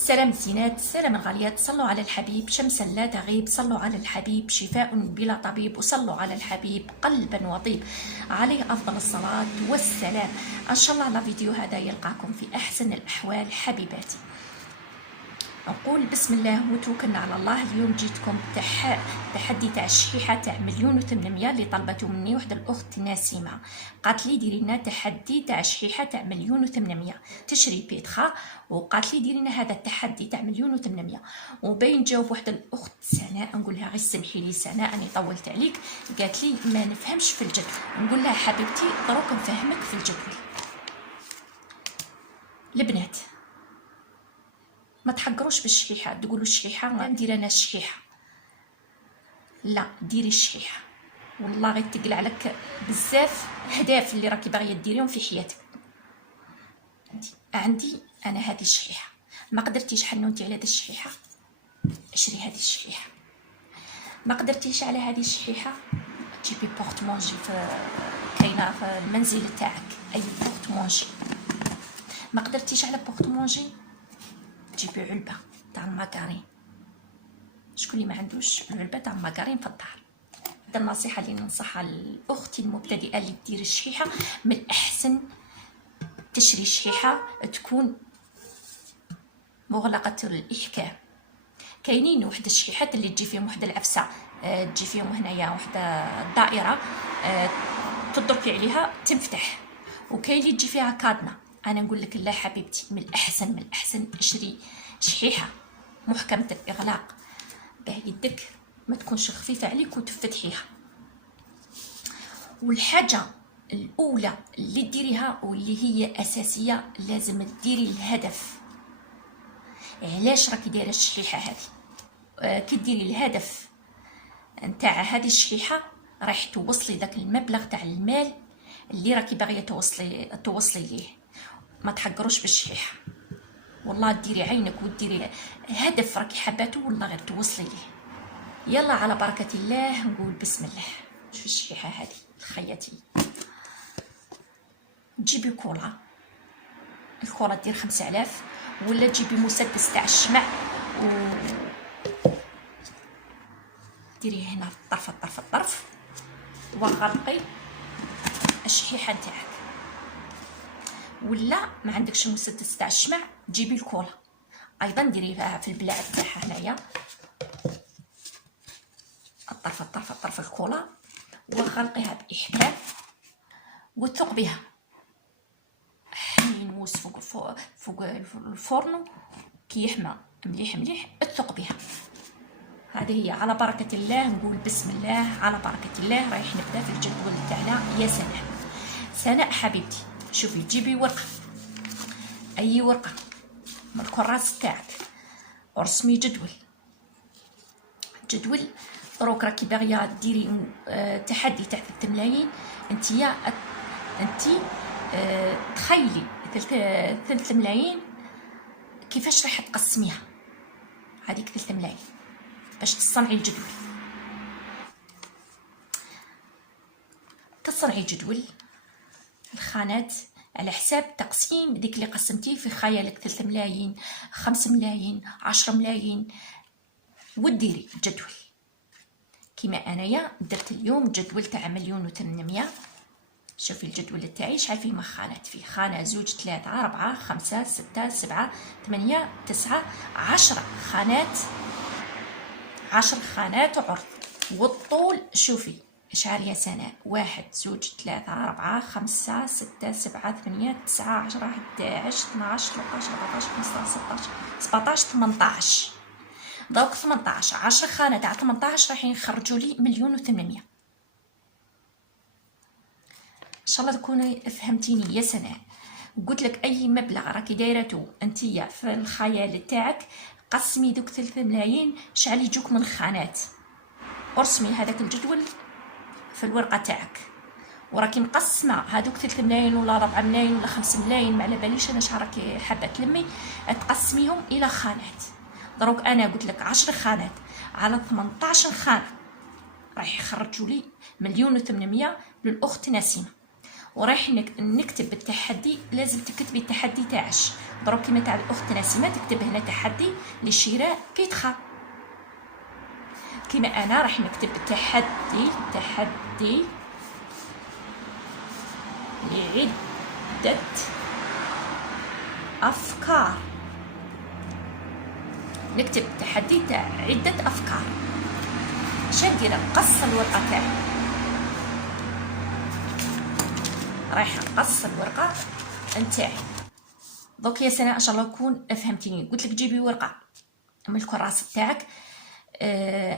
سلام الزينات، سلام الغاليات، صلوا على الحبيب، شمسا لا تغيب، صلوا على الحبيب، شفاء بلا طبيب، وصلوا على الحبيب قلبا وطيب، عليه أفضل الصلاة والسلام. إن شاء الله الفيديو هذا يلقاكم في أحسن الأحوال حبيباتي. نقول بسم الله وتوكلنا على الله. اليوم جيتكم تحدي تاع الشحيحه تاع 1,800,000 اللي طلبته مني وحده الاخت نسيمه. قالت لي ديري لنا تحدي تاع الشحيحه تاع 1,800,000 تشري بيتخا، وقالت لي ديري لنا هذا التحدي تاع 1,800,000. وبين جاوب وحده الاخت سناء، نقول لها غير سمحي لي سناء اني طولت عليك. قالت لي ما نفهمش في الجدول. نقول لها حبيبتي دروك نفهمك في الجدول. البنات ما تحقروش بالشحيحه، تقولوا الشحيحه ندير انا الشحيحه، لا ديري الشحيحه والله غير تقلع لك بزاف اهداف اللي راكي باغيه ديريهم في حياتك. عندي انا هذه الشحيحه، ما قدرتيش حنونتي على هذه الشحيحه اشري هذه الشحيحه، ما قدرتيش على هذه الشحيحه تجيبي بورتمونجي كاينه في المنزل تاعك، اي بورتمونجي. ما قدرتيش على بورتمونجي تجيبي علبه تاع الماكارين. شكون اللي ما عندوش علبه تاع الماكارين في الدار؟ هذه النصيحه اللي ننصحها لاختي المبتدئه اللي دير الشحيحه. من الاحسن تشري شحيحه تكون مغلقه الاحكام. كاينين واحد الشحيحات اللي تجي فيهم واحد العفسه، تجي فيهم هنايا واحد الدائره تضربي عليها تنفتح، وكاين اللي تجي فيها كادنه. انا نقول لك لا حبيبتي، من الاحسن اشري شحيحه محكمه الاغلاق باه يدك ما تكونش خفيفه عليك وتفتحيها. والحاجه الاولى اللي ديريها واللي هي اساسيه، لازم ديري الهدف. علاش راكي دايره الشحيحه هذه؟ كي ديري الهدف نتاع هذه الشحيحه راح توصلي داك المبلغ تاع المال اللي راكي باغيه توصلي ليه. ما تحقروش بالشحيحه، والله ديري عينك وديري هدف راكي حباته والله غير توصلي ليه. يلا على بركه الله نقول بسم الله. شوفي الشحيحه هذه الخياتي، تجيبي كولا، الكولا دير 5000، ولا تجيبي مسدس تاع الشمع و ديريه هنا في الطرف وغلقي الشحيحه نتاعك. ولا ما عندكش مسدس تاع الشمع تجيبي الكولا ايضا ديريها في البلاعه تاعها هنايا، الطرف الكولا، وغلقيها باحكام وثقبيها حنين موس فوق الفرن كي يحمى مليح تثقبيها. هذه هي على بركه الله. نقول بسم الله على بركه الله. رايح نبدا في الجدول تاعنا يا سناء حبيبتي. شوفي تجيبي ورقه، اي ورقه من الكراس تاعك، ورسمي جدول دروك راكي باغيه ديري تحدي تاع 3 ملايين. انت تخيلي 3 ملايين كيفاش راح تقسميها هذيك 3 ملايين باش تصنعي الجدول. تصنعي جدول الخانات على حساب تقسيم ديك اللي قسمتيه في خيالك، 3 ملايين 5 ملايين 10 ملايين، وديري جدول. كيما انايا درت اليوم جدول تاع 1,800,000. شوفي الجدول تاعي شحال فيه مخانات، فيه خانه 2 3 4 5 6 7 8 9 10 خانات، 10 خانات عرض. والطول شوفي شحال يا سناء، 1 2 3 4 5 6 7 8 9 10 11 12 13 14 15 16 17 18. دوك 18 10 خانه تاع 18 راح يخرجوا لي 1,800,000. ان شاء الله تكوني فهمتيني يا سناء. قلت لك اي مبلغ راكي دايرته انتيا في الخيال تاعك، قسمي دوك 3 ملايين شحال يجوك من خانات، ارسمي هذاك الجدول في الورقه تاعك، وراكي مقسمه هذوك 3 ملايين ولا 4 ملايين ولا 5 ملايين، ما على باليش انا شحال راكي حابه تلمي، تقسميهم الى خانات. دروك انا قلت لك 10 خانات على 18 خانه راح يخرجوا لي 1,800,000 للاخت نسيمه. ورايح نكتب التحدي. لازم تكتبي التحدي تاعش. دروك كيما تاع الاخت نسيمه تكتب هنا تحدي لشراء كيتخا. كيما انا راح نكتب تحدي لعدة افكار. نكتب تحدي تاع عدة افكار. ندير نقص الورقه تاعي، رايحه نقص الورقه نتاعي. دوك يا سناء ان شاء الله تكون فهمتيني. قلت لك جيبي ورقه من الكراس تاعك.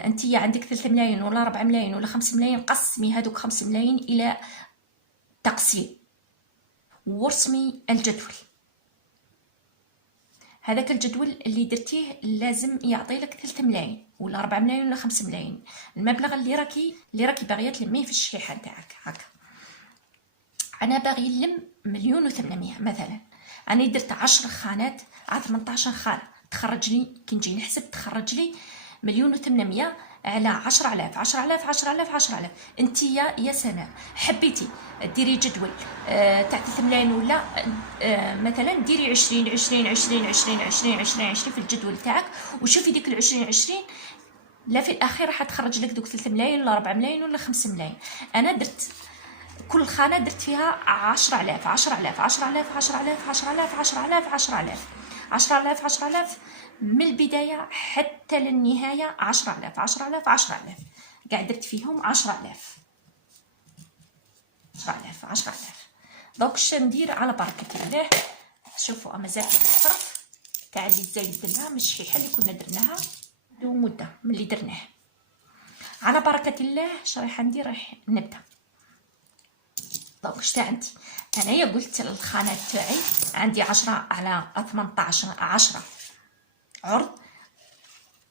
انت عندك 3 ملايين ولا 4 ملايين ولا 5 ملايين، قسمي هذوك 5 ملايين الى تقسيم وارسمي الجدول. هذاك الجدول اللي درتيه لازم يعطي لك 3 ملايين ولا 4 ملايين ولا 5 ملايين، المبلغ اللي راكي باغيه تلميه في الشحيحه تاعك. هكا انا باغي نلم 1,800,000 مثلا. انا درت 10 خانات على 18 خانه، تخرج لي كي نجي نحسب تخرج لي 1,800,000 على 10,000 10,000 10,000 10,000. انت يا سناء حبيتي ديري جدول تاع 3 ملايين ولا مثلا ديري 20 20 20 20 20 20 20 في الجدول تاعك، وشوفي ديك ال 20 20 لا في الاخير راح تخرج لك دوك 3 ملايين ولا 4 ملايين ولا 5 ملايين. انا درت كل خانه درت فيها 10,000 10,000 10,000 10,000 10,000 10,000 10,000 10,000 10,000 من البدايه حتى للنهايه. 10,000 10,000 10,000 قاعد درت فيهم 10,000 10,000 10,000. دوك اش ندير على بركه الله. شوفوا مازال الصرف تاع اللي زايد درناه من الشحيحه اللي كنا درناها دو مده من اللي درناه. على بركه الله اش رايحه ندير؟ رايح نبدا. دونك شتا عندي انايا قلت الخانات تاعي عندي 10 على 18 10 عرض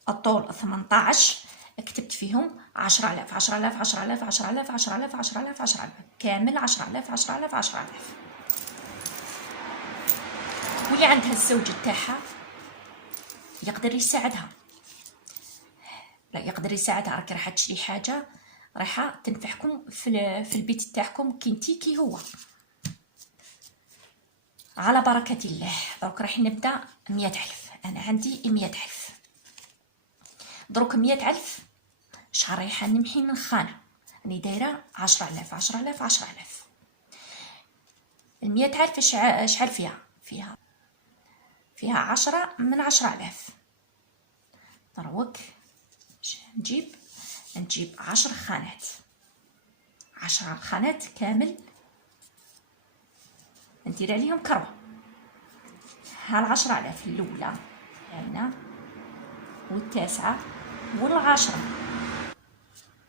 الطول 18. كتبت فيهم 10,000 10,000 10,000 10,000 10,000 10,000 10,000 كامل 10,000 10,000 10,000. واللي عندها الزوج تاعها يقدر يساعدها، لا يقدر يساعدها. راكي راح تشري حاجه رايحه تنفعكم في البيت تاعكم كنتي كي هو. على بركه الله. دروك راح نبدا 100,000. انا عندي 100,000. دروك 100,000 شحال رايحه نمحي من خانه؟ راني دايره 10,000 10,000 10,000. 100,000 شحال فيها 10 من 10,000. دروك نجيب 10 خانات 10 خانات كامل ندير عليهم كروه. ها 10,000 الاولى هنا والتاسعه والعاشره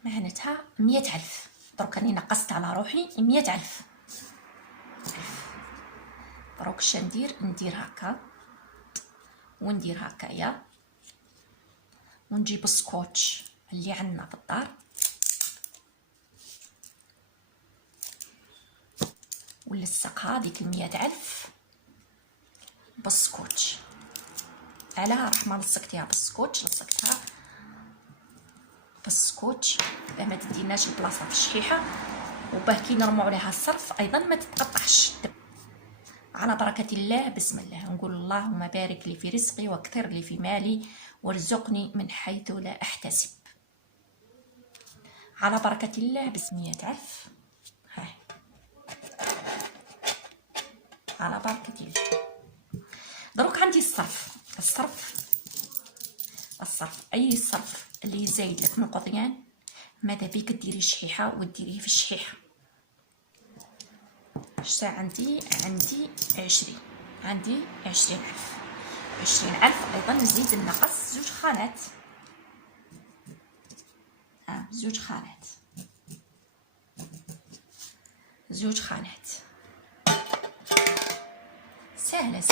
معناتها 100,000. دروك راني نقصت على روحي 100,000. دروك اش ندير هكا وندير هكايا ونجيب السكوتش اللي عندنا في الدار ونلصقها ديك 100,000 بالسكوتش. على راح ما لصقتيها بالسكوتش، لصقتها بالسكوتش باه ما تديناش البلاصه في الشحيحه وباه كي نرموا عليها الصرف ايضا ما تتقطعش. على بركه الله. بسم الله نقول اللهم بارك لي في رزقي واكثر لي في مالي وارزقني من حيث لا احتسب. على بركه الله. بسم 100,000 هاي على بركه الله. دروك عندي الصرف اي صرف اللي يزايد لك نقطيان ماذا بيك ديري شحيحه وديريه في الشحيحه. شتا عندي 20 عندي 20,000 20,000 ايضا نزيد النقص زوج خانات زوج خانات سهله.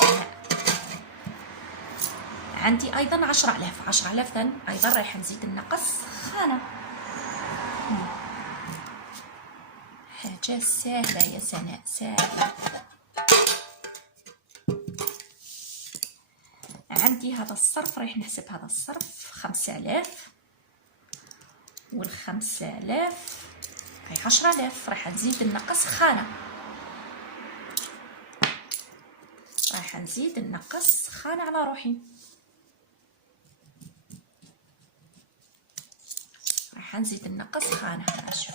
عندي ايضا 10,000 ايضا رايحه نزيد النقص خانه. حاجه سهله يا سناء سهله. عندي هذا الصرف رايح نحسب هذا الصرف 5,000 وال5,000 هاي 10,000 راح نزيد النقص خانه. راح نزيد نقص خانة على روحي، راح نزيد نقص خانة. شوف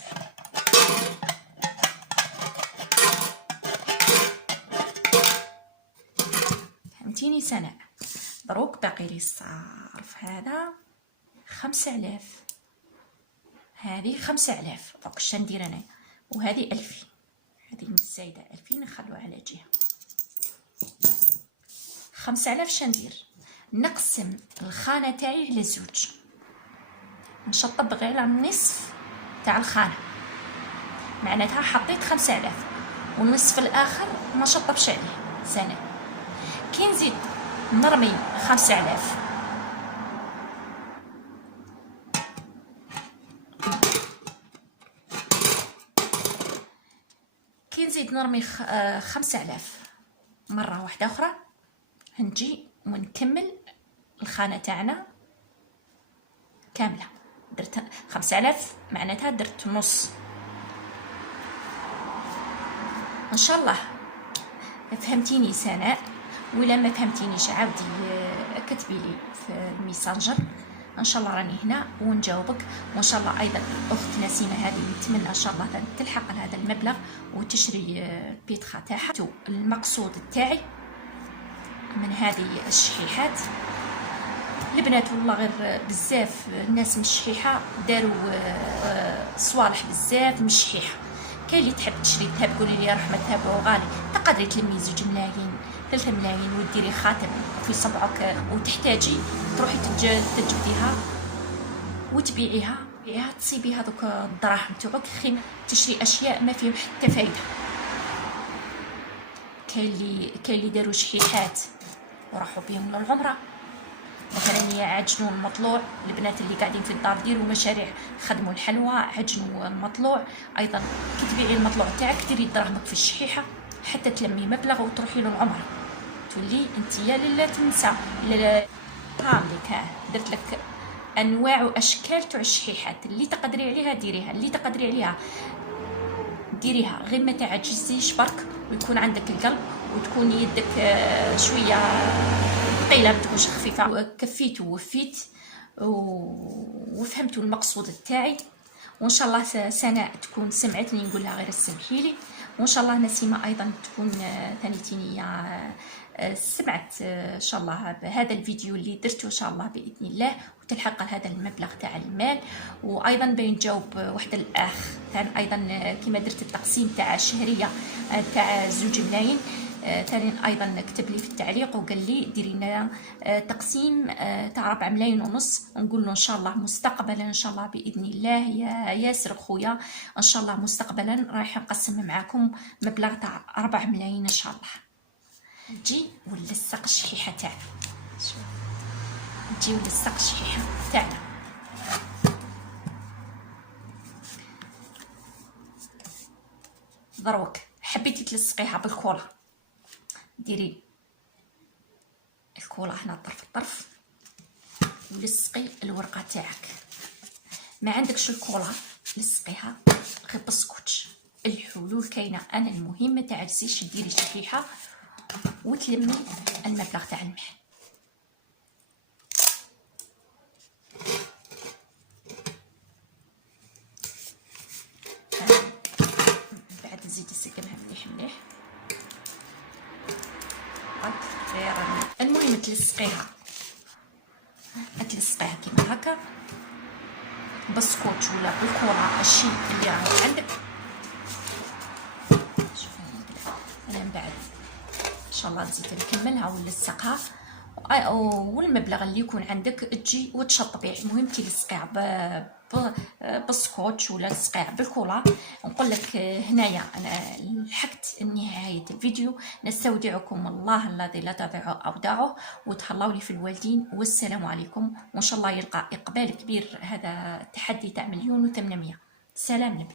فهمتيني سناء؟ دروك باقي لي الصرف. هذا 5000، هذه 5000. دروك اش ندير انا؟ وهذه 2000، هذه مزايده 2000 نخلوها على جهه. 5000 اش ندير؟ نقسم الخانه تاعي على زوج، نشطب غير على النصف تاع الخانه، معناتها حطيت 5000 والنصف الاخر ما شطبش عليه سنه. كي نزيد نرمي 5000 كي نزيد نرمي 5000 مرة واحدة أخرى، هنجي ونكمل الخانة تاعنا كاملة. درت 5000 معناتها درت نص. إن شاء الله فهمتيني سناء؟ ولا ما فهمتينيش عاودي كتبي لي في الميسنجر، ان شاء الله راني هنا ونجاوبك. وان شاء الله ايضا اخت نسيمه هذه نتمنى ان شاء الله تلحق هذا المبلغ وتشري بيتخا تاعها. المقصود تاعي من هذه الشحيحات البنات والله غير بزاف الناس مش شحيحه داروا صوالح بزاف مش شحيحه. كاين اللي تحب تشري الذهب قولي لي رحمه الذهب غالي، تقدري تلمي 2 ملايين 3 ملايين وديري خاتم في صبعك وتحتاجي تروحي تجبديها وتبيعيها، تصيبي هذوك الدراهم تاعك خير تشري اشياء ما فيهم حتى فايده. كاين اللي داروا شحيحات وراحوا بهم للعمره، مثلا يعجنوا المطلوع. البنات اللي قاعدين في الدار ديروا مشاريع، خدموا الحلوى عجنوا المطلوع. ايضا كي تبيعي المطلوع تاعك ديري دراهمك في الشحيحه حتى تلمي مبلغ وتروحي للعمره، تولي انتيا لا تنسى. هاك درت لك انواع واشكال تاع الشحيحات اللي تقدري عليها ديريها، اللي تقدري عليها ديريها، غير ما تعجزيش برك ويكون عندك القلب وتكون يدك شويه ثقيله ما تكونش خفيفه. كفيت ووفيت وفهمتوا المقصود تاعي. وان شاء الله سناء تكون سمعتني نقول لها غير سمحي لي، وان شاء الله نسيمه ايضا تكون ثانيتيني سمعت ان شاء الله بهذا الفيديو اللي درته ان شاء الله باذن الله وتلحق هذا المبلغ تاع المال. وايضا بين جاوب واحد الاخ كان ايضا كما درت التقسيم تاع الشهريه تاع 2 ملايين، ثاني ايضا كتب لي في التعليق وقال لي ديري لنا تقسيم تاع 4 ملايين ونص، ونقول له ان شاء الله مستقبلا ان شاء الله باذن الله يا ياسر خويا ان شاء الله مستقبلا رايح نقسم معاكم مبلغ تاع 4 ملايين ان شاء الله. نجي ونلصق الشحيحه تاعنا، نجي ونلصق الشحيحه تاعنا. دروك حبيتي تلصقيها بالكولا، ديري الكولا هنا طرف الطرف ولصقي الورقه تاعك. ما عندكش الكولا لصقيها غير بالسكوتش. الحلول كاينه، انا المهم ما تعجزيش ديري شحيحه وتلمي المبلغ تاع المحل. بعد نزيدي سقمها مليح المهم تلصقيها كيما هكا بالسكوتش ولا بالكولا، الشيء اللي راهو عندك. انا من بعد ان شاء الله نزيد نكملها ونلصقها. والمبلغ اللي يكون عندك تجي وتشطبيه، المهم تلصقيها بالسكوتش ولا تلصقيها بالكولا. نقول لك هنايا انا لحقت نهايه الفيديو. نستودعكم الله الذي لا تضيع اوداعه، وتهلاو لي في الوالدين، والسلام عليكم. وان شاء الله يلقى اقبال كبير هذا التحدي تاع 1,800,000. سلام.